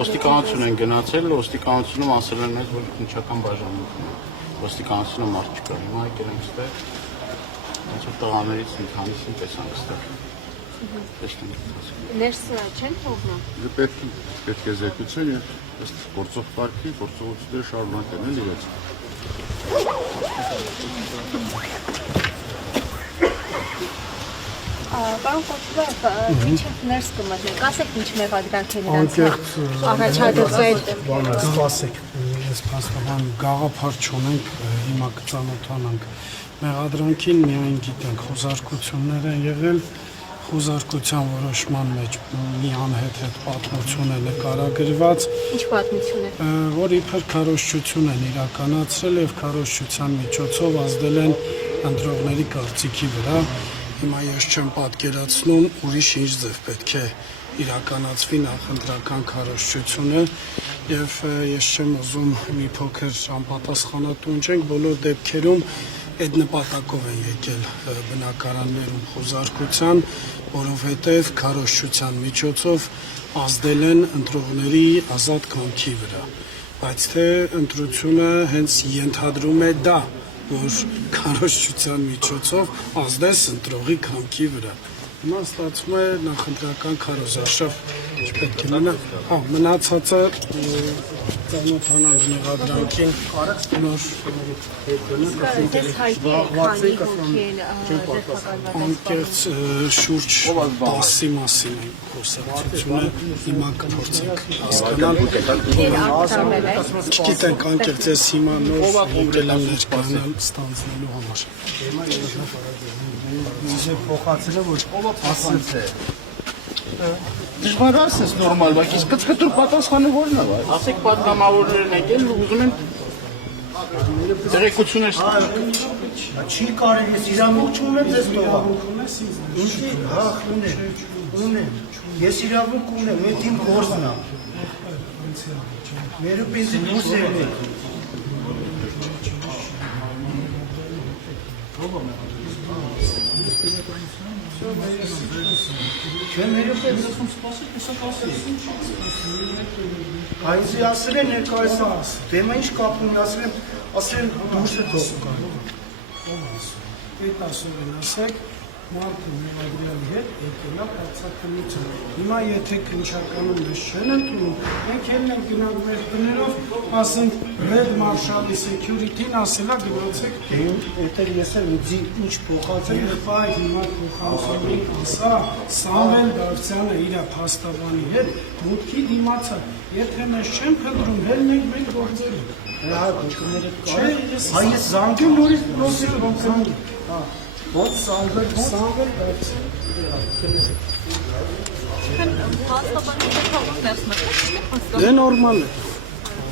Ոստիկանություն են գնացել, ոստիկանությունում ասել են, որ քննչական բաժանմունքն է, ոստիկանությունը մարդ չկա, հիմա եկել ենք ստեղ, ոնց որ տղաներից մի քանիսին տեսանք ստեղ։ Ներս չեն թողնում։ Պետք է զեկուցել եւ ըստ գործող կարգի գործողությունները շարունակեն են իրենց։ Պարոն Կոչկով, մինչև ներս կմտնեք, ասեք ինչ մեղադրանք է նրանց առաջադրվել։ Բանը սպասեք, ես փաստաբան գաղափար չունենք, հիմա կծանոթանանք մեղադրանքին, միայն գիտենք խոզարկություններ են եղել, խոզարկության որոշման մեջ մի անհետ պատմություն է նկարագրված։ Ինչ պատմություն է։ Որ իբր քարոզչություն են իրականացրել եւ քարոզչության միջոցով ազդել են ընտրողների կարծիքի վրա։ Հիմա ես չեմ պատկերացնում ուրիշ ինչ ձև պետք է իրականացվի նախընտրական քարոզչությունը եւ ես չեմ ուզում մի փոքր անպատասխանատու ընկենք, բոլոր դեպքերում այդ նպատակով են եկել բնակարաններում խոզարկության, որովհետև քարոզչության միջոցով ազդել են ընտրողների ազատ կամքի վրա, բայց թե ընտրությունը հենց ենթադրում է դա, որ քարոզչության միջոցով ազդես ընտրողի կամքի վրա։ Հիմա ստացվում է նախընտրական քարոզարշավ չպետք է մնա, մնացածը ծանոթանանք մեղադրանքին նոր անկեղծ շուրջ 10-ի մասին է խոսակցությունը, հիմա կփորձենք հասկանալ։ Չգիտենք անկեղծ ես հիմա նոր եկել եմ ներկայանալ ստանձնելու համար։ Փոխացրել որ ասած է։ Դժվար ասես նորմալ, բայց իսկ կծկտուր պատասխանը ո՞րն է։ Ասեք պատգամավորներն եկել ու ուզում են տեղեկություններ ստանալ։ Չի կարելի, ես իրավունք չունեմ ձեզ տողա։ Ինչի, ունեմ։ Ես իրավունք ունեմ, այդ իմ գործն է։ Մեր պենսի դուրսերն է։ Չեմ երեպես Այնցի ասել են ներկայացան, դեմա ինչ կապ ունի, ասել են դուրս է թող կան։ Այդ ասում են ասեք, մարդը մեղադրյալի հետ եկելա պարծակնություն։ Հիմա եթե քննչականում դες չեն ընդունում, մենք էլ ենք գնալ մեր բներով, ասենք Red Marshall-ի security-ն ասելա գնացեք։ Եթե ես էլ ինչ փոխացել Այ հիմա փոխանցում ասա Սամվել Դավթյանը իր փաստաբանի հետ մուտքի դիմացա։ Եթե մեզ չեն փնտրում, հել մենք գործել ենք։ Հա, դուքները կա։ Այս զանգեմ նորից նոսել ոնց։ Ոնց Սամվել Դե նորմալ է։